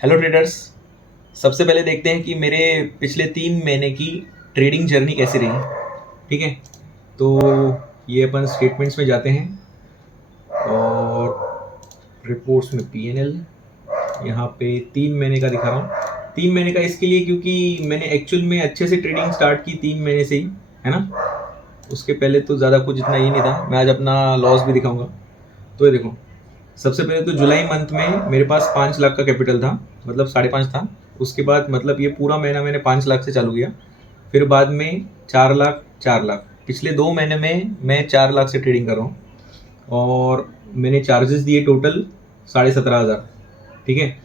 Hello traders. सबसे पहले देखते हैं कि मेरे पिछले 3 महीने की ट्रेडिंग जर्नी कैसी रही। ठीक है, तो ये अपन स्टेटमेंट्स में जाते हैं और रिपोर्ट्स में पीएनएल। यहाँ पे 3 महीने का दिखा रहा हूँ। 3 महीने का इसके लिए क्योंकि मैंने एक्चुअल में अच्छे से ट्रेडिंग स्टार्ट की 3 महीने से ही, है ना। उसके पहले तो ज़्यादा कुछ इतना ही नहीं था। मैं आज अपना लॉस भी दिखाऊंगा। तो ये देखो, सबसे पहले तो जुलाई मंथ में मेरे पास 5 लाख का कैपिटल था, मतलब 5.5 था। उसके बाद मतलब ये पूरा महीना मैंने 5 लाख से चालू किया। फिर बाद में 4 लाख 4 लाख, पिछले 2 महीने में मैं 4 लाख से ट्रेडिंग कर रहा हूँ। और मैंने चार्जेस दिए टोटल 17,500। ठीक है,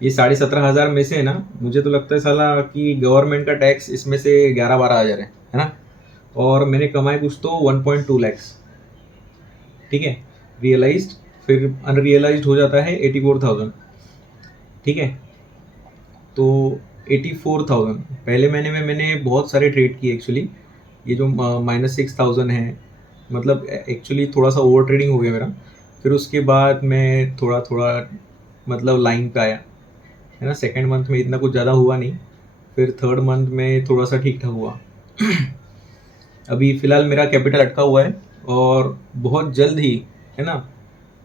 ये 17,500 में से ना, मुझे तो लगता है साला कि गवर्नमेंट का टैक्स इसमें से 11-12 हज़ार है ना। और मैंने कमाए कुछ तो 1.2 लैक्स। ठीक है, रियलाइज्ड। फिर अनरियलाइज्ड हो जाता है 84,000। ठीक है, तो 84,000 पहले महीने में मैंने बहुत सारे ट्रेड किए एक्चुअली। ये जो -6,000 है, मतलब एक्चुअली थोड़ा सा ओवर ट्रेडिंग हो गया मेरा। फिर उसके बाद मैं थोड़ा थोड़ा मतलब लाइन पे आया, है ना। सेकेंड मंथ में इतना कुछ ज़्यादा हुआ नहीं। फिर थर्ड मंथ में थोड़ा सा ठीक ठाक हुआ। अभी फ़िलहाल मेरा कैपिटल अटका हुआ है और बहुत जल्द ही, है ना।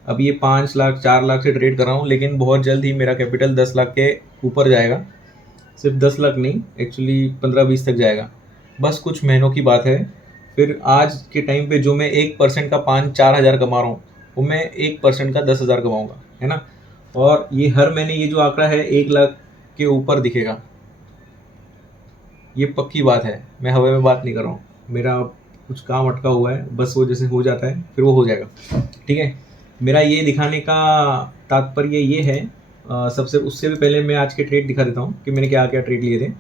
अभी ये 5 लाख 4 लाख से ट्रेड कर रहा हूँ, लेकिन बहुत जल्द ही मेरा कैपिटल 10 लाख के ऊपर जाएगा। सिर्फ 10 लाख नहीं, एक्चुअली 15-20 तक जाएगा। बस कुछ महीनों की बात है। फिर आज के टाइम पे जो मैं 1% का 5-4 हज़ार कमा रहा हूँ, वो मैं 1% का 10 हज़ार कमाऊँगा, है ना। और ये हर महीने ये जो आंकड़ा है 1 लाख के ऊपर दिखेगा। ये पक्की बात है, मैं हवा में बात नहीं कर रहा हूँ। मेरा कुछ काम अटका हुआ है, बस वो जैसे हो जाता है फिर वो हो जाएगा। ठीक है, मेरा ये दिखाने का तात्पर्य ये है। सबसे उससे भी पहले मैं आज के ट्रेड दिखा देता हूँ कि मैंने क्या क्या ट्रेड लिए थे।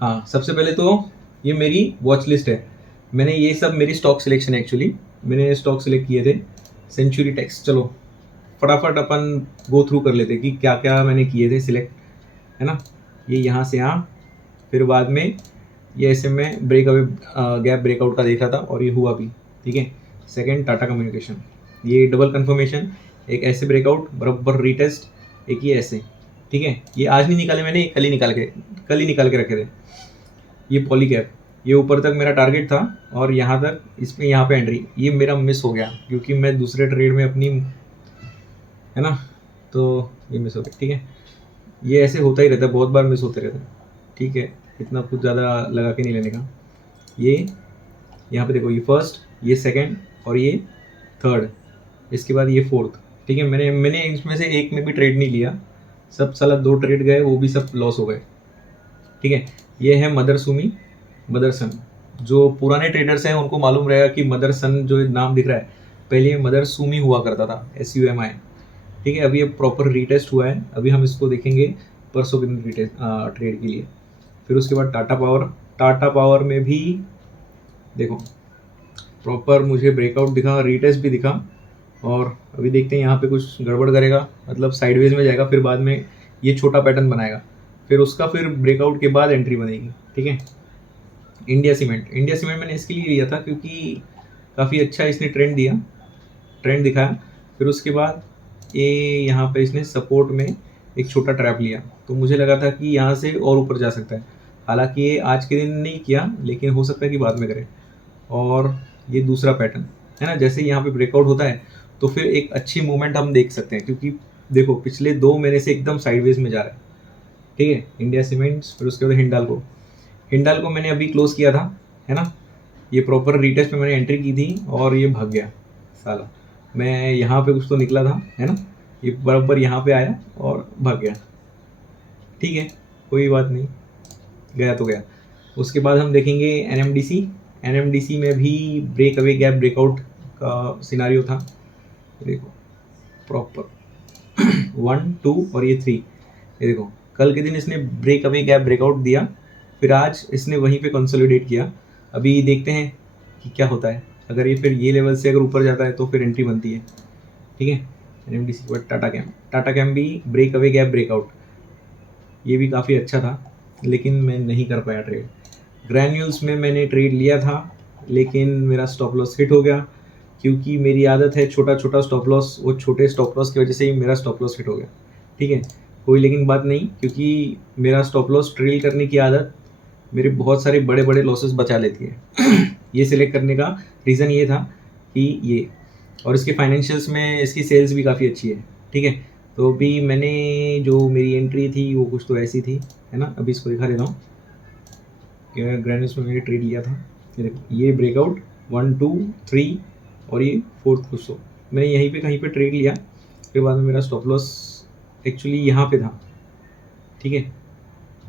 हाँ, सबसे पहले तो ये मेरी वॉच लिस्ट है। मैंने ये सब मेरी स्टॉक सिलेक्शन है एक्चुअली। मैंने स्टॉक सिलेक्ट किए थे। सेंचुरी टेक्स, चलो फटाफट अपन गो थ्रू कर लेते कि क्या क्या मैंने किए थे सिलेक्ट, है ना। ये यहाँ से यहाँ, फिर बाद में ये ऐसे में ब्रेक अवे गैप ब्रेकआउट का देख रहा था और ये हुआ भी। ठीक है, सेकंड टाटा कम्युनिकेशन, ये डबल कंफर्मेशन। एक ऐसे ब्रेकआउट बराबर रीटेस्ट, एक ये ऐसे। ठीक है, ये आज नहीं निकाले मैंने, कल ही निकाल के रखे थे। ये पॉली कैप, ये ऊपर तक मेरा टारगेट था और यहाँ तक, इसमें यहाँ पे एंट्री ये मेरा मिस हो गया क्योंकि मैं दूसरे ट्रेड में अपनी, है ना, तो ये मिस हो गया। ठीक है, ये ऐसे होता ही रहता है, बहुत बार मिस होते रहते हैं। ठीक है, इतना कुछ ज़्यादा लगा के नहीं लेने का। ये यहाँ पे देखो, ये फर्स्ट, ये सेकंड और ये थर्ड, इसके बाद ये फोर्थ। ठीक है, मैंने मैंने इसमें से एक में भी ट्रेड नहीं लिया। सब साला 2 ट्रेड गए, वो भी सब लॉस हो गए। ठीक है, ये है मदरसुमी, मदरसन। जो पुराने ट्रेडर्स हैं उनको मालूम रहेगा कि मदरसन जो नाम दिख रहा है, पहले ये मदरसुमी हुआ करता था, SUMI। ठीक है, अभी ये प्रॉपर रीटेस्ट हुआ है। अभी हम इसको देखेंगे परसों के दिन रीटेस्ट ट्रेड के लिए। फिर उसके बाद टाटा पावर। टाटा पावर में भी देखो प्रॉपर मुझे ब्रेकआउट दिखा, रीटेस्ट भी दिखा। और अभी देखते हैं यहाँ पे कुछ गड़बड़ करेगा, मतलब साइडवेज में जाएगा, फिर बाद में ये छोटा पैटर्न बनाएगा, फिर उसका फिर ब्रेकआउट के बाद एंट्री बनेगी। ठीक है, इंडिया सीमेंट। इंडिया सीमेंट मैंने इसके लिए लिया था क्योंकि काफ़ी अच्छा इसने ट्रेंड दिखाया। फिर उसके बाद ये यहाँ पे इसने सपोर्ट में एक छोटा ट्रैप लिया, तो मुझे लगा था कि यहाँ से और ऊपर जा सकता है। हालांकि ये आज के दिन नहीं किया, लेकिन हो सकता है कि बाद में करे। और ये दूसरा पैटर्न, है ना, जैसे यहाँ पे ब्रेकआउट होता है तो फिर एक अच्छी मूवमेंट हम देख सकते हैं, क्योंकि देखो पिछले 2 महीने से एकदम साइडवेज में जा रहा है। ठीक है, इंडिया सीमेंट्स। फिर उसके बाद हिंडाल को मैंने अभी क्लोज किया था, है ना। ये प्रॉपर रीटेस्ट में मैंने एंट्री की थी और ये भाग गया साला। मैं यहाँ पे कुछ तो निकला था, है ना। ये बराबर यहाँ पे आया और भाग गया। ठीक है, कोई बात नहीं, गया तो गया। उसके बाद हम देखेंगे NMDC में भी ब्रेक अवे गैप ब्रेकआउट का सिनारियो था। देखो प्रॉपर 1 2 और ये 3। ये देखो कल के दिन इसने ब्रेक अवे गैप ब्रेकआउट दिया, फिर आज इसने वहीं पे कंसोलिडेट किया। अभी देखते हैं कि क्या होता है। अगर ये फिर ये लेवल से अगर ऊपर जाता है तो फिर एंट्री बनती है। ठीक है, NMDC पर टाटा कैम भी ब्रेक अवे गैप ब्रेकआउट, ये भी काफ़ी अच्छा था, लेकिन मैं नहीं कर पाया ट्रेड। ग्रैन्यूल्स में मैंने ट्रेड लिया था, लेकिन मेरा स्टॉप लॉस हिट हो गया, क्योंकि मेरी आदत है छोटा छोटा स्टॉप लॉस, वो छोटे स्टॉप लॉस की वजह से ही मेरा स्टॉप लॉस हिट हो गया। ठीक है, कोई लेकिन बात नहीं, क्योंकि मेरा स्टॉप लॉस ट्रेल करने की आदत मेरे बहुत सारे बड़े बड़े लॉसेस बचा लेती है। ये सिलेक्ट करने का रीज़न ये था कि ये, और इसके फाइनेंशियल्स में इसकी सेल्स भी काफ़ी अच्छी है, ठीक है। तो अभी मैंने जो मेरी एंट्री थी वो कुछ तो ऐसी थी, है ना। अभी इसको दिखा देता हूँ कि ग्रैंड्स में मैंने ट्रेड लिया था। ये देखो, ये ब्रेकआउट 1 2 3 और ये 4th कुछ तो मैंने यहीं पे कहीं पे ट्रेड लिया। फिर बाद में मेरा स्टॉप लॉस एक्चुअली यहाँ पे था, ठीक है।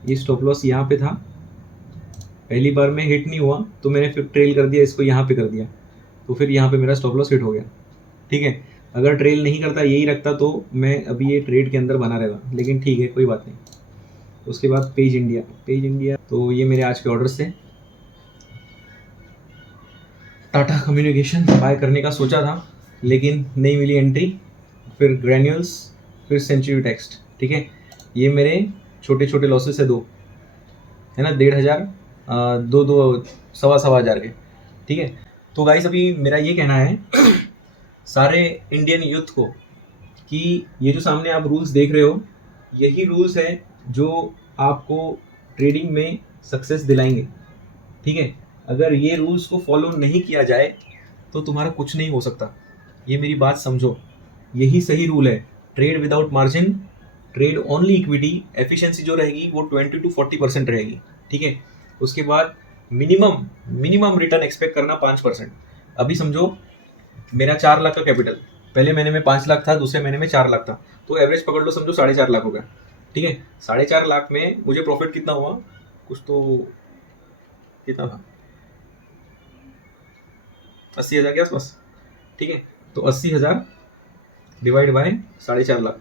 ये स्टॉप लॉस यहाँ पे था, पहली बार में हिट नहीं हुआ तो मैंने फिर ट्रेल कर दिया, इसको यहाँ पे कर दिया, तो फिर यहाँ पे मेरा स्टॉप लॉस हिट हो गया, ठीक है। अगर ट्रेल नहीं करता, यही रखता, तो मैं अभी ये ट्रेड के अंदर बना रहता, लेकिन ठीक है, कोई बात नहीं। उसके बाद पेज इंडिया, तो ये मेरे आज के ऑर्डर्स थे। टाटा कम्युनिकेशन बाय करने का सोचा था, लेकिन नहीं मिली एंट्री। फिर ग्रैन्यूल्स, फिर सेंचुरी टेक्स्ट, ठीक है। ये मेरे छोटे छोटे लॉसेस है, दो, है ना, 1,500 दो दो 1,000 के, ठीक है। तो गाइस अभी मेरा ये कहना है सारे इंडियन यूथ को कि ये जो सामने आप रूल्स देख रहे हो, यही रूल्स हैं जो आपको ट्रेडिंग में सक्सेस दिलाएंगे, ठीक है। अगर ये रूल्स को फॉलो नहीं किया जाए तो तुम्हारा कुछ नहीं हो सकता। ये मेरी बात समझो, यही सही रूल है। Trade without margin, trade only equity, efficiency जो रहेगी वो 20 to 40% रहेगी, ठीक है। उसके बाद मिनिमम रिटर्न एक्सपेक्ट करना 5%। अभी समझो मेरा 4 लाख का कैपिटल, पहले महीने में 5 लाख था, दूसरे महीने में 4 लाख था, तो एवरेज पकड़ लो, समझो 4.5 लाख हो गया, ठीक है। 4.5 लाख में मुझे प्रॉफिट कितना हुआ, कुछ तो कितना था, 80,000 के आसपास, ठीक है। तो 80,000 डिवाइड बाय 4.5 लाख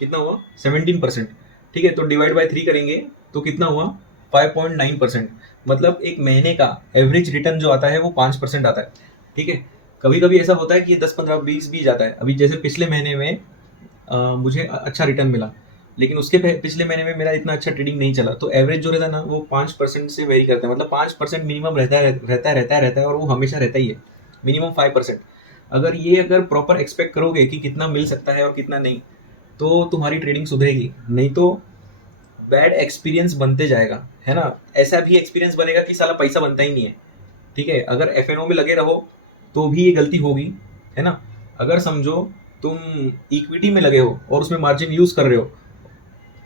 कितना हुआ, 17%, ठीक है। तो डिवाइड बाय 3 करेंगे तो कितना हुआ, 5.9%। मतलब एक महीने का एवरेज रिटर्न जो आता है वो 5% आता है, ठीक है। कभी कभी ऐसा होता है कि 10 15 20 भी जाता है। अभी जैसे पिछले महीने में मुझे अच्छा रिटर्न मिला, लेकिन उसके पिछले महीने में मेरा इतना अच्छा ट्रेडिंग नहीं चला, तो एवरेज जो रहता है ना वो 5% से वेरी करता है। मतलब 5% मिनिमम रहता है और वो हमेशा रहता ही है, मिनिमम 5%। अगर प्रॉपर एक्सपेक्ट करोगे कि कितना मिल सकता है और कितना नहीं, तो तुम्हारी ट्रेडिंग सुधरेगी, नहीं तो बैड एक्सपीरियंस बनते जाएगा, है ना। ऐसा भी एक्सपीरियंस बनेगा कि साला पैसा बनता ही नहीं है, ठीक है। अगर एफएनओ में लगे रहो तो भी ये गलती होगी, है ना। अगर समझो तुम इक्विटी में लगे हो और उसमें मार्जिन यूज कर रहे हो,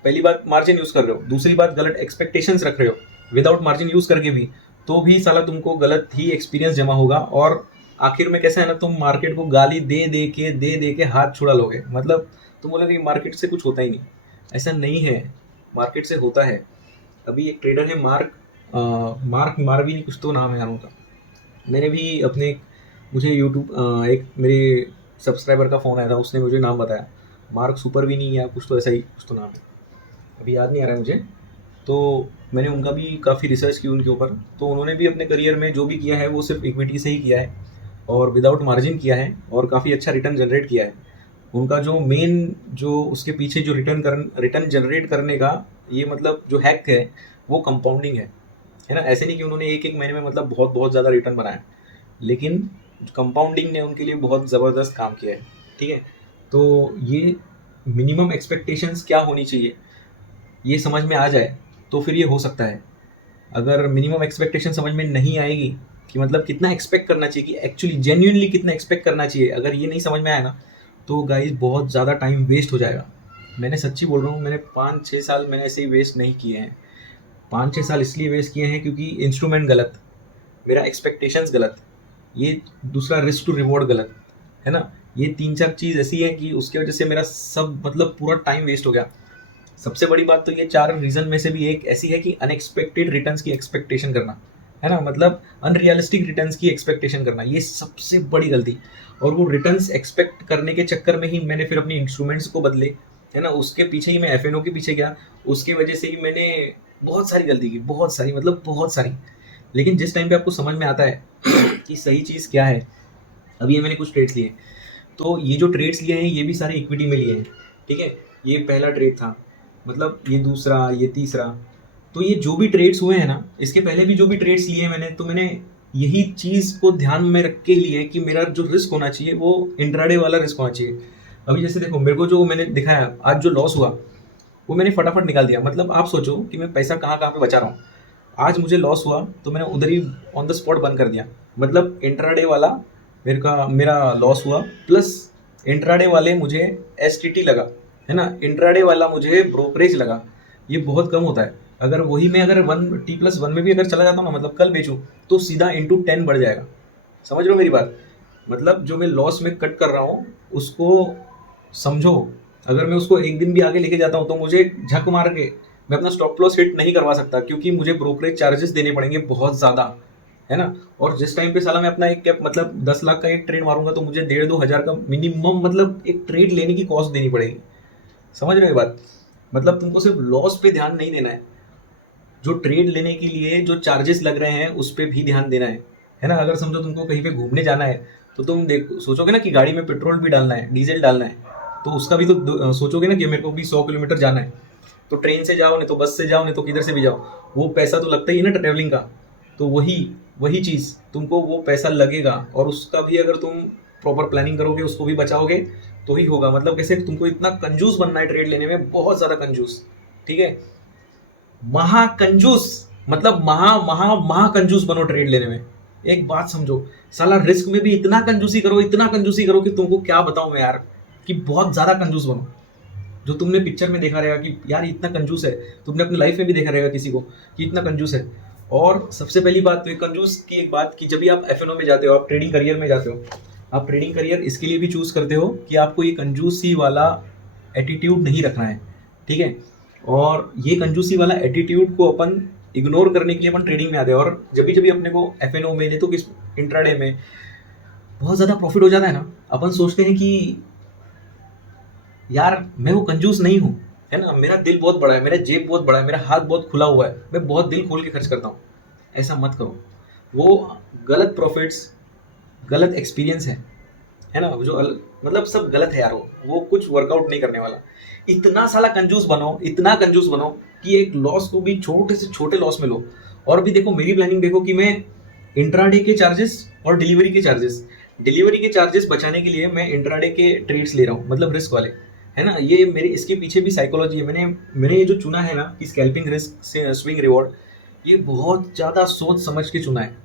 पहली बात मार्जिन यूज कर रहे हो, दूसरी बात गलत एक्सपेक्टेशंस रख रहे हो विदाउट मार्जिन यूज करके भी, तो भी साला तुमको गलत ही एक्सपीरियंस जमा होगा। और आखिर में कैसा है ना, तुम मार्केट को गाली दे के हाथ छुड़ा लोगे। मतलब तुम बोलोगे कि मार्केट से कुछ होता ही नहीं, ऐसा नहीं है, मार्केट से होता है। अभी एक ट्रेडर है मार्क मार्विन कुछ तो नाम है यार उनका। मैंने भी अपने मुझे यूट्यूब एक मेरे सब्सक्राइबर का फ़ोन आया था, उसने मुझे नाम बताया, मार्क सुपर भी नहीं या कुछ तो ऐसा ही कुछ तो नाम है, अभी याद नहीं आ रहा है मुझे। तो मैंने उनका भी काफ़ी रिसर्च की उनके ऊपर, तो उन्होंने भी अपने करियर में जो भी किया है वो सिर्फ इक्विटी से ही किया है और विदाउट मार्जिन किया है और काफ़ी अच्छा रिटर्न जनरेट किया है। उनका जो मेन जो उसके पीछे जो रिटर्न जनरेट करने का ये मतलब जो हैक है वो कंपाउंडिंग है ना। ऐसे नहीं कि उन्होंने एक एक महीने में मतलब बहुत बहुत ज़्यादा रिटर्न बनाया, लेकिन कंपाउंडिंग ने उनके लिए बहुत ज़बरदस्त काम किया है, ठीक है। तो ये मिनिमम एक्सपेक्टेशंस क्या होनी चाहिए ये समझ में आ जाए तो फिर ये हो सकता है। अगर मिनिमम एक्सपेक्टेशन समझ में नहीं आएगी कि मतलब कितना एक्सपेक्ट करना चाहिए, कि एक्चुअली जेन्युइनली कितना एक्सपेक्ट करना चाहिए, अगर ये नहीं समझ में आया ना, तो गाइस बहुत ज़्यादा टाइम वेस्ट हो जाएगा। मैंने सच्ची बोल रहा हूँ, मैंने 5-6 साल मैंने ऐसे ही वेस्ट नहीं किए हैं। 5-6 साल इसलिए वेस्ट किए हैं क्योंकि इंस्ट्रूमेंट गलत, मेरा एक्सपेक्टेशंस गलत, ये दूसरा रिस्क टू रिवॉर्ड गलत, है ना। ये 3-4 चीज़ ऐसी है कि उसकी वजह से मेरा सब मतलब पूरा टाइम वेस्ट हो गया। सबसे बड़ी बात तो ये 4 रीज़न में से भी एक ऐसी है कि अनएक्सपेक्टेड रिटर्न्स की एक्सपेक्टेशन करना, है ना। मतलब अनरियलिस्टिक रिटर्न्स की एक्सपेक्टेशन करना, ये सबसे बड़ी गलती। और वो रिटर्न्स एक्सपेक्ट करने के चक्कर में ही मैंने फिर अपनी इंस्ट्रूमेंट्स को बदले, है ना। उसके पीछे ही मैं एफएनओ के पीछे गया, उसके वजह से ही मैंने बहुत सारी गलती की, बहुत सारी, मतलब बहुत सारी। लेकिन जिस टाइम पे आपको समझ में आता है कि सही चीज़ क्या है, अभी ये मैंने कुछ ट्रेड्स लिए, तो ये जो ट्रेड्स लिए हैं ये भी सारे इक्विटी में लिए हैं, ठीक है। ये पहला ट्रेड था, मतलब ये दूसरा, ये तीसरा। तो ये जो भी ट्रेड्स हुए हैं ना, इसके पहले भी जो भी ट्रेड्स लिए हैं मैंने, तो मैंने यही चीज़ को ध्यान में रख के लिए कि मेरा जो रिस्क होना चाहिए वो इंट्राडे वाला रिस्क होना चाहिए। अभी जैसे देखो, मेरे को जो मैंने दिखाया आज जो लॉस हुआ वो मैंने फटाफट निकाल दिया। मतलब आप सोचो कि मैं पैसा कहाँ कहाँ पे बचा रहा हूँ। आज मुझे लॉस हुआ तो मैंने उधर ही ऑन द स्पॉट बंद कर दिया। मतलब इंट्राडे वाला मेरा लॉस हुआ, प्लस इंट्राडे वाले मुझे एसटीटी लगा, है ना, इंट्राडे वाला मुझे ब्रोकरेज लगा। ये बहुत कम होता है। अगर वही मैं अगर 1T+1 में भी अगर चला जाता हूँ ना, मतलब कल बेचूँ, तो सीधा इंटू 10 बढ़ जाएगा। समझ रहे हो मेरी बात? मतलब जो मैं लॉस में कट कर रहा हूँ उसको समझो। अगर मैं उसको एक दिन भी आगे लेके जाता हूँ तो मुझे झक मार के मैं अपना स्टॉप लॉस हिट नहीं करवा सकता, क्योंकि मुझे ब्रोकरेज चार्जेस देने पड़ेंगे बहुत ज़्यादा, है ना। और जिस टाइम पे साला मैं अपना एक कैप मतलब 10 लाख का एक ट्रेड मारूंगा तो मुझे 1.5-2 हज़ार का मिनिमम मतलब एक ट्रेड लेने की कॉस्ट देनी पड़ेगी। समझ रहे हो ये बात? मतलब तुमको सिर्फ लॉस पे ध्यान नहीं देना है, जो ट्रेड लेने के लिए जो चार्जेस लग रहे हैं उस पर भी ध्यान देना है ना। अगर समझो तुमको कहीं पे घूमने जाना है तो तुम सोचोगे ना कि गाड़ी में पेट्रोल भी डालना है, डीजल डालना है, तो उसका भी तो सोचोगे ना कि मेरे को भी 100 किलोमीटर जाना है, तो ट्रेन से जाओ, नहीं तो बस से जाओ, नहीं तो किधर से भी जाओ, वो पैसा तो लगता ही है ना ट्रेवलिंग का। तो वही वही चीज़ तुमको वो पैसा लगेगा, और उसका भी अगर तुम प्रॉपर प्लानिंग करोगे, उसको भी बचाओगे तो ही होगा। मतलब कैसे तुमको इतना कंजूस बनना है ट्रेड लेने में, बहुत ज़्यादा कंजूस, ठीक है, महाकंजूस। मतलब महा महा महाकंजूस बनो ट्रेड लेने में। एक बात समझो, साला रिस्क में भी इतना कंजूसी करो, इतना कंजूसी करो कि तुमको क्या बताऊं मैं यार, कि बहुत ज्यादा कंजूस बनो। जो तुमने पिक्चर में देखा रहेगा कि यार इतना कंजूस है, तुमने अपनी लाइफ में भी देखा रहेगा किसी को कि इतना कंजूस है। और सबसे पहली बात तो एक कंजूस की एक बात कि जब भी आप एफएनओ में जाते हो, आप ट्रेडिंग करियर में जाते हो, आप ट्रेडिंग करियर इसके लिए भी चूज करते हो कि आपको ये कंजूसी वाला एटीट्यूड नहीं रखना है, ठीक है। और ये कंजूसी वाला एटीट्यूड को अपन इग्नोर करने के लिए अपन ट्रेडिंग में आते हैं। और जब भी अपने को एफएनओ में नहीं तो किस इंट्राडे में बहुत ज़्यादा प्रॉफिट हो जाता है ना, अपन सोचते हैं कि यार मैं वो कंजूस नहीं हूँ, है ना, मेरा दिल बहुत बड़ा है, मेरा जेब बहुत बड़ा है, मेरा हाथ बहुत खुला हुआ है, मैं बहुत दिल खोल के खर्च करता हूँ। ऐसा मत करो। वो गलत प्रॉफिट्स, गलत एक्सपीरियंस है ना, जो मतलब सब गलत है यार। वो कुछ वर्कआउट नहीं करने वाला। इतना साला कंजूस बनो, इतना कंजूस बनो कि एक लॉस को भी छोटे से छोटे लॉस में लो। और भी देखो, मेरी प्लानिंग देखो कि मैं इंट्राडे के चार्जेस और डिलीवरी के चार्जेस बचाने के लिए मैं इंट्राडे के ट्रेड्स ले रहा हूँ, मतलब रिस्क वाले, है ना। ये मेरे इसके पीछे भी साइकोलॉजी है। मैंने ये जो चुना है ना कि स्कैल्पिंग रिस्क से स्विंग रिवॉर्ड, ये बहुत ज़्यादा सोच समझ के चुना है।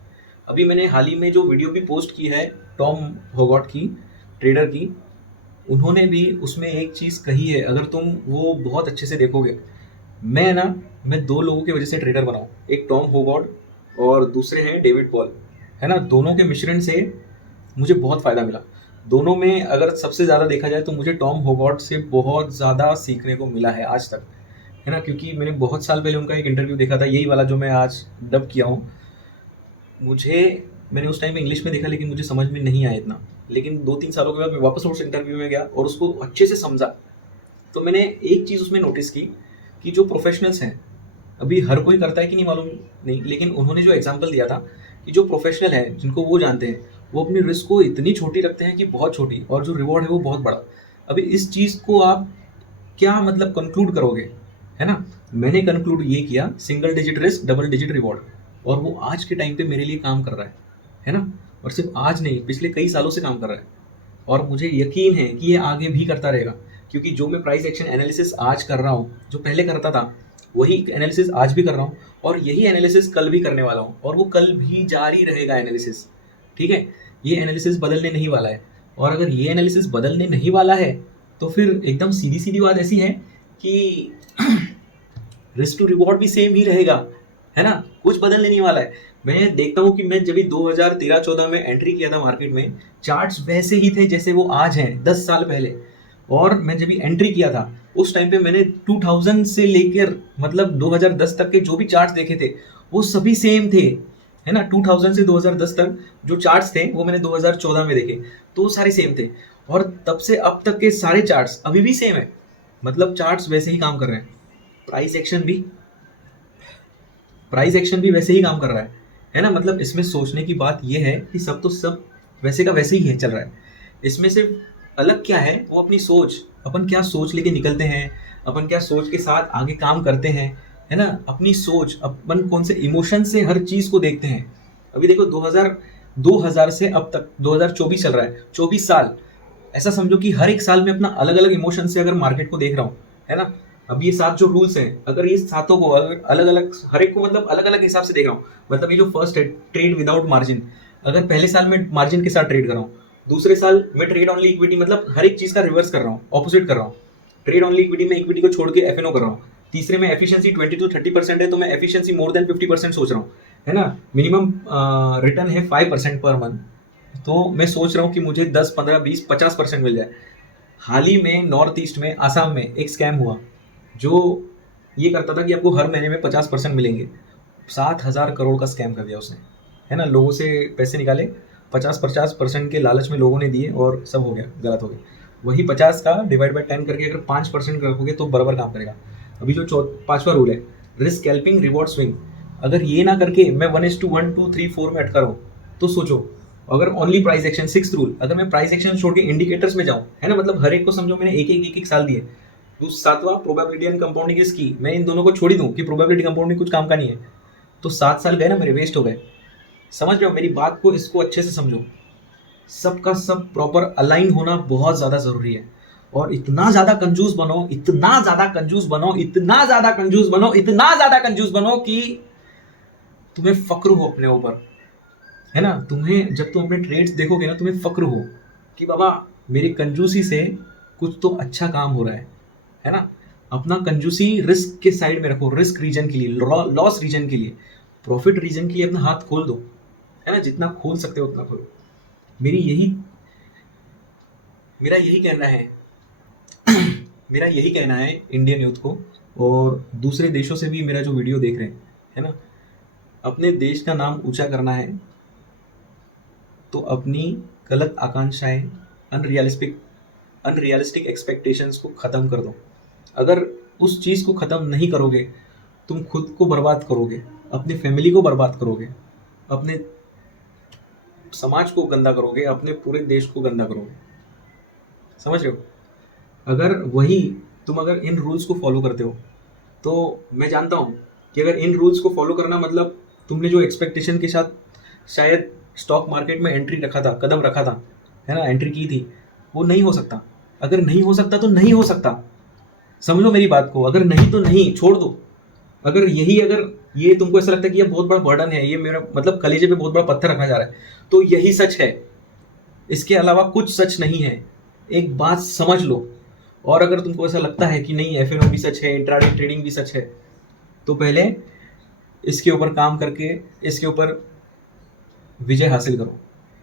अभी मैंने हाल ही में जो वीडियो भी पोस्ट की है टॉम होगॉट की, ट्रेडर की, उन्होंने भी उसमें एक चीज़ कही है, अगर तुम वो बहुत अच्छे से देखोगे। मैं 2 लोगों की वजह से ट्रेडर बनाऊँ, एक टॉम होगॉट और दूसरे हैं डेविड पॉल, है ना। दोनों के मिश्रण से मुझे बहुत फ़ायदा मिला। दोनों में अगर सबसे ज़्यादा देखा जाए तो मुझे टॉम होगॉट से बहुत ज़्यादा सीखने को मिला है आज तक, है ना, क्योंकि मैंने बहुत साल पहले उनका एक इंटरव्यू देखा था, यही वाला जो मैं आज डब किया हूँ। मैंने उस टाइम में इंग्लिश में देखा लेकिन मुझे समझ में नहीं आया इतना, लेकिन 2-3 सालों के बाद मैं वापस उस इंटरव्यू में गया और उसको अच्छे से समझा। तो मैंने एक चीज़ उसमें नोटिस की कि जो प्रोफेशनल्स हैं, अभी हर कोई करता है कि नहीं मालूम नहीं, लेकिन उन्होंने जो एग्जाम्पल दिया था कि जो प्रोफेशनल हैं जिनको वो जानते हैं, वो अपनी रिस्क को इतनी छोटी रखते हैं कि बहुत छोटी, और जो रिवॉर्ड है वो बहुत बड़ा। अभी इस चीज़ को आप क्या मतलब कंक्लूड करोगे, है ना। मैंने कंक्लूड ये किया, single digit risk double digit reward, और वो आज के टाइम पे मेरे लिए काम कर रहा है ना। और सिर्फ आज नहीं, पिछले कई सालों से काम कर रहा है, और मुझे यकीन है कि ये आगे भी करता रहेगा, क्योंकि जो मैं प्राइस एक्शन एनालिसिस आज कर रहा हूँ, जो पहले करता था वही एनालिसिस आज भी कर रहा हूँ, और यही एनालिसिस कल भी करने वाला हूँ, और वो कल भी जारी रहेगा एनालिसिस, ठीक है। ये एनालिसिस बदलने नहीं वाला है, और अगर ये एनालिसिस बदलने नहीं वाला है तो फिर एकदम सीधी सीधी बात ऐसी है कि रिस्क टू रिवॉर्ड भी सेम ही रहेगा, है ना, कुछ बदलने नहीं वाला है। मैं देखता हूँ कि मैं जब भी 2013-14 में एंट्री किया था मार्केट में, चार्ट्स वैसे ही थे जैसे वो आज हैं 10 साल पहले। और मैं जब भी एंट्री किया था उस टाइम पे मैंने 2000 से लेकर मतलब 2010 तक के जो भी चार्ट्स देखे थे वो सभी सेम थे, है ना। 2000 से 2010 तक जो चार्ट्स थे वो मैंने 2014 में देखे, तो सारे सेम थे। और तब से अब तक के सारे चार्ट्स अभी भी सेम है, मतलब चार्ट्स वैसे ही काम कर रहे हैं। प्राइस एक्शन भी वैसे ही काम कर रहा है ना। मतलब इसमें सोचने की बात यह है कि सब तो सब वैसे का वैसे ही है, चल रहा है। इसमें सिर्फ अलग क्या है, वो अपनी सोच, अपन क्या सोच लेके निकलते हैं, अपन क्या सोच के साथ आगे काम करते हैं, है ना। अपनी सोच, अपन कौन से इमोशन से हर चीज़ को देखते हैं, अभी देखो 2000 से अब तक 2024 चल रहा है, 24 साल। ऐसा समझो कि हर एक साल में अपना अलग अलग इमोशन से अगर मार्केट को देख रहा हूँ, है ना। अब ये 7 जो रूल्स हैं, अगर ये सातों को अलग अलग, हर एक को मतलब अलग अलग हिसाब से देख रहा हूँ, मतलब ये जो फर्स्ट है ट्रेड विदाउट मार्जिन, अगर पहले साल में मार्जिन के साथ ट्रेड कर रहा हूँ, दूसरे साल में ट्रेड ऑनली इक्विटी, मतलब हर एक चीज का रिवर्स कर रहा हूँ, ऑपोजिट कर रहा हूँ। ट्रेड ऑनली इक्विटी में इक्विटी को छोड़ के एफएनओ कर रहा हूँ। तीसरे में एफिशिएंसी 20 to 30% है, तो मैं एफिशिएंसी मोर देन 50% सोच रहा हूँ, है ना। मिनिमम रिटर्न है 5% पर मंथ, तो मैं सोच रहा हूँ कि मुझे 10, 15, 20, 50% मिल जाए। हाल ही में नॉर्थ ईस्ट में, आसाम में एक स्कैम हुआ, जो ये करता था कि आपको हर महीने में 50% मिलेंगे। 7,000 करोड़ का स्कैम कर दिया उसने, है ना। लोगों से पैसे निकाले, 50-50% के लालच में लोगों ने दिए और सब हो गया, गलत हो गया। वही 50 का डिवाइड बाई 10 करके अगर 5% रखोगे तो बराबर काम करेगा। अभी जो 5वां रूल है, रिस्क स्कैल्पिंग रिवॉर्ड स्विंग, अगर ये ना करके मैं 1:1, 2, 3, 4 में अटका रहा हूँ, तो सोचो, अगर only price action, 6th rule, अगर मैं प्राइस एक्शन छोड़ के इंडिकेटर्स में जाऊँ, है ना, मतलब हर एक को समझो मैंने एक एक साल दिए। तो 7वां प्रोबेबिलिटी एंड कंपाउंडिंग इज की, मैं इन दोनों को छोड़ ही दूं कि प्रोबेबिलिटी कंपाउंडिंग कुछ काम का नहीं है, तो 7 साल गए ना मेरे, वेस्ट हो गए। समझ रहे हो मेरी बात को, इसको अच्छे से समझो। सबका सब प्रॉपर अलाइन होना बहुत ज्यादा जरूरी है। और इतना ज्यादा कंजूस बनो, इतना ज्यादा कंजूस बनो, इतना ज्यादा कंजूस बनो, इतना ज्यादा कंजूस बनो कि तुम्हें फक्र हो अपने ऊपर, है ना। तुम्हें जब तुम अपने ट्रेड्स देखोगे ना, तुम्हें फक्र हो कि बाबा मेरी कंजूसी से कुछ तो अच्छा काम हो रहा है ना। अपना कंजूसी रिस्क के साइड में रखो, रिस्क रीजन के लिए, लॉस रीजन के लिए, प्रॉफिट रीजन के लिए अपना हाथ खोल दो, है ना। जितना खोल सकते हो उतना खोलो। मेरी यही मेरा यही कहना है मेरा यही कहना है इंडियन यूथ को, और दूसरे देशों से भी मेरा जो वीडियो देख रहे हैं, है ना। अपने देश का नाम ऊंचा करना है तो अपनी गलत आकांक्षाएं, अनरियलिस्टिक एक्सपेक्टेशंस को ख़त्म कर दो। अगर उस चीज़ को ख़त्म नहीं करोगे, तुम खुद को बर्बाद करोगे, अपनी फैमिली को बर्बाद करोगे, अपने समाज को गंदा करोगे, अपने पूरे देश को गंदा करोगे। समझ रहे हो। अगर वही तुम अगर इन रूल्स को फॉलो करते हो, तो मैं जानता हूँ कि अगर इन रूल्स को फॉलो करना मतलब तुमने जो एक्सपेक्टेशन के साथ शायद स्टॉक मार्केट में एंट्री रखा था, कदम रखा था, है ना, एंट्री की थी, वो नहीं हो सकता। अगर नहीं हो सकता तो नहीं हो सकता, समझो मेरी बात को। अगर नहीं तो नहीं, छोड़ दो। अगर ये तुमको ऐसा लगता है कि ये बहुत बड़ा बर्डन है, ये मेरा मतलब कलेजे पे बहुत बड़ा पत्थर रखा जा रहा है, तो यही सच है, इसके अलावा कुछ सच नहीं है। एक बात समझ लो। और अगर तुमको ऐसा लगता है कि नहीं एफएनओ भी सच है, इंट्राडे ट्रेडिंग भी सच है, तो पहले इसके ऊपर काम करके इसके ऊपर विजय हासिल करो,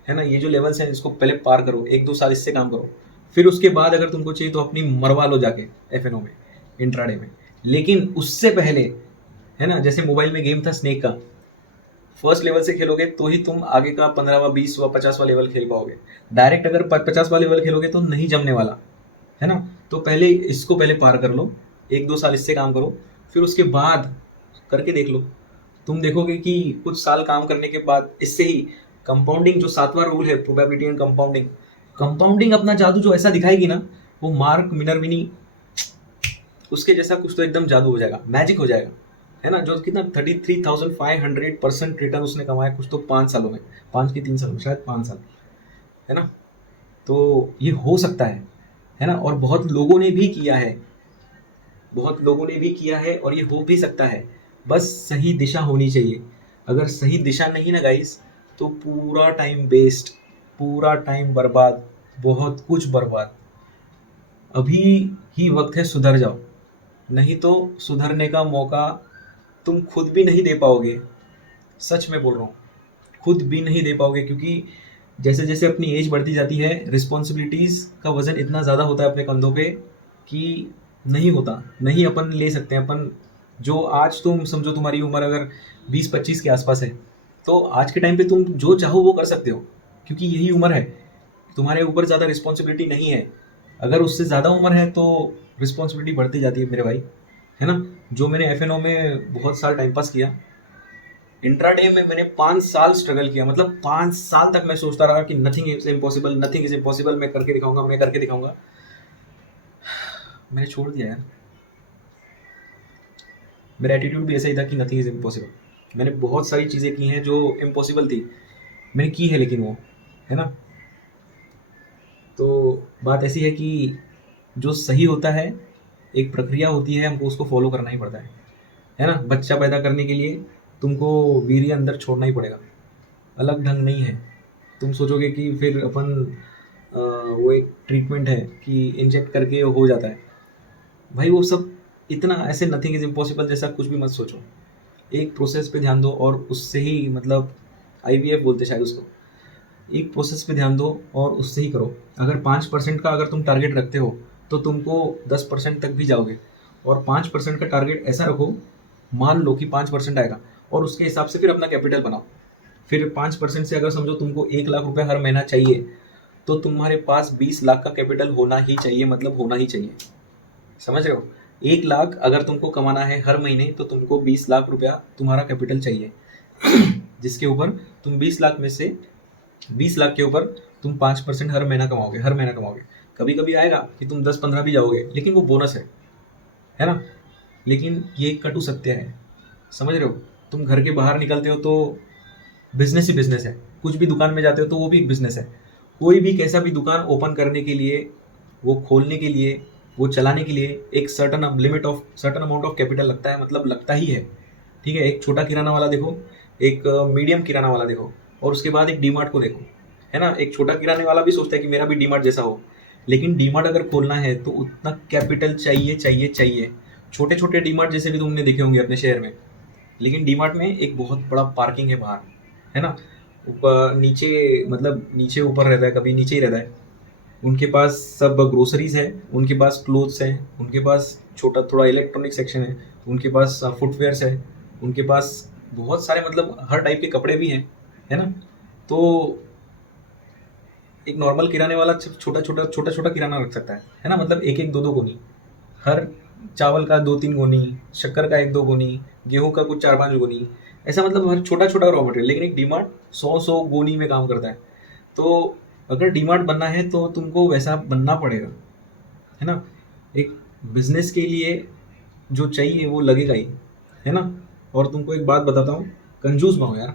है ना। ये जो लेवल्स हैं इसको पहले पार करो, 1-2 साल इससे काम करो, फिर उसके बाद अगर तुमको चाहिए तो अपनी मरवा लो जाके एफएनओ में, इंट्राडे में। लेकिन उससे पहले, है ना, जैसे मोबाइल में गेम था स्नेक का, फर्स्ट लेवल से खेलोगे तो ही तुम आगे का 15वां, 20वां, 50वां लेवल खेल पाओगे। डायरेक्ट अगर 50वां लेवल खेलोगे तो नहीं जमने वाला, है ना। तो पहले इसको पहले पार कर लो, 1-2 साल इससे काम करो, फिर उसके बाद करके देख लो। तुम देखोगे कि कुछ साल काम करने के बाद इससे ही कंपाउंडिंग, जो 7वां रूल है प्रोबेबिलिटी एंड कंपाउंडिंग, कंपाउंडिंग अपना जादू जो ऐसा दिखाएगी ना, वो मार्क मिनर्विनी उसके जैसा कुछ तो एकदम जादू हो जाएगा, मैजिक हो जाएगा, है ना। जो कितना 33,500% रिटर्न उसने कमाया कुछ तो 5 सालों में, 5 की 3 साल में, शायद 5 साल, है ना। तो ये हो सकता है ना। और बहुत लोगों ने भी किया है, बहुत लोगों ने भी किया है, और ये हो भी सकता है। बस सही दिशा होनी चाहिए। अगर सही दिशा नहीं ना गाइस, तो पूरा टाइम वेस्ट, पूरा टाइम बर्बाद, बहुत कुछ बर्बाद। अभी ही वक्त है, सुधर जाओ, नहीं तो सुधरने का मौका तुम खुद भी नहीं दे पाओगे। सच में बोल रहा हूँ, खुद भी नहीं दे पाओगे, क्योंकि जैसे जैसे अपनी एज बढ़ती जाती है, रिस्पॉन्सिबिलिटीज़ का वजन इतना ज़्यादा होता है अपने कंधों पे कि नहीं होता, नहीं अपन ले सकते हैं। अपन जो आज तुम समझो तुम्हारी उम्र अगर 20-25 के आसपास है, तो आज के टाइम पे तुम जो चाहो वो कर सकते हो, क्योंकि यही उम्र है, तुम्हारे ऊपर ज़्यादा रिस्पॉन्सिबिलिटी नहीं है। अगर उससे ज़्यादा उम्र है तो रिस्पॉन्सिबिलिटी बढ़ती जाती है मेरे भाई, है ना। जो मैंने एफएनओ में बहुत साल टाइम पास किया, इंट्राडे में मैंने 5 साल स्ट्रगल किया, मतलब 5 साल तक मैं सोचता रहा कि nothing is impossible, nothing is impossible, मैं करके दिखाऊंगा, मैं करके दिखाऊंगा। मैंने छोड़ दिया यार, मेरा एटीट्यूड भी ऐसा ही था कि नथिंग इज इम्पॉसिबल। मैंने बहुत सारी चीज़ें की हैं जो इम्पॉसिबल थी, मैंने की है, लेकिन वो है ना। तो बात ऐसी है कि जो सही होता है, एक प्रक्रिया होती है, हमको उसको फॉलो करना ही पड़ता है ना। बच्चा पैदा करने के लिए तुमको वीर्य अंदर छोड़ना ही पड़ेगा, अलग ढंग नहीं है। तुम सोचोगे कि फिर अपन वो एक ट्रीटमेंट है कि इंजेक्ट करके हो जाता है, भाई वो सब इतना ऐसे नथिंग इज इम्पॉसिबल जैसा कुछ भी मत सोचो। एक प्रोसेस पे ध्यान दो और उससे ही, मतलब आईवीएफ बोलते शायद उसको, एक प्रोसेस पे ध्यान दो और उससे ही करो। अगर 5% का अगर तुम टारगेट रखते हो तो तुमको 10% तक भी जाओगे। और 5% का टारगेट ऐसा रखो, मान लो कि 5% आएगा, और उसके हिसाब से फिर अपना कैपिटल बनाओ। फिर 5% से अगर समझो तुमको 1 लाख रुपए हर महीना चाहिए, तो तुम्हारे पास 20 लाख का कैपिटल होना ही चाहिए, मतलब होना ही चाहिए। समझ रहे हो? 1 लाख अगर तुमको कमाना है हर महीने, तो तुमको 20 लाख रुपया तुम्हारा कैपिटल चाहिए। जिसके ऊपर तुम 20 लाख में से 20 लाख के ऊपर तुम 5% हर महीना कमाओगे, हर महीना कमाओगे। कभी कभी आएगा कि तुम 10-15 भी जाओगे, लेकिन वो बोनस है ना। लेकिन ये एक कटु सत्य है, समझ रहे हो? तुम घर के बाहर निकलते हो तो बिजनेस ही बिजनेस है, कुछ भी दुकान में जाते हो तो वो भी एक बिजनेस है। कोई भी कैसा भी दुकान ओपन करने के लिए, वो खोलने के लिए, वो चलाने के लिए एक सर्टन अमाउंट ऑफ कैपिटल लगता है, मतलब लगता ही है। ठीक है, एक छोटा किराना वाला देखो, एक मीडियम किराना वाला देखो, और उसके बाद एक डीमार्ट को देखो, है ना। एक छोटा किराने वाला भी सोचता है कि मेरा भी डीमार्ट जैसा हो, लेकिन डीमार्ट अगर खोलना है तो उतना कैपिटल चाहिए चाहिए चाहिए। छोटे छोटे डीमार्ट जैसे भी तुमने देखे होंगे अपने शहर में, लेकिन डीमार्ट में एक बहुत बड़ा पार्किंग है बाहर, है ना। ऊपर नीचे, मतलब नीचे ऊपर रहता है, कभी नीचे ही रहता है। उनके पास सब ग्रोसरीज है, उनके पास क्लोथ्स हैं, उनके पास छोटा थोड़ा इलेक्ट्रॉनिक सेक्शन है, उनके पास फुटवेयर्स है, उनके पास बहुत सारे, मतलब हर टाइप के कपड़े भी हैं, है ना। तो एक नॉर्मल किराने वाला छोटा छोटा किराना रख सकता है ना, मतलब एक एक दो दो गोनी, हर चावल का 2-3 गोनी, शक्कर का 1-2 गोनी, गेहूं का कुछ 4-5 गोनी, ऐसा, मतलब हर छोटा छोटा रॉ मटेरियल। लेकिन एक डीमार्ट 100 गोनी में काम करता है। तो अगर डीमार्ट बनना है तो तुमको वैसा बनना पड़ेगा, है ना। एक बिजनेस के लिए जो चाहिए वो लगेगा ही, है ना। और तुमको एक बात बताता हूँ, कंजूस ना हो यार।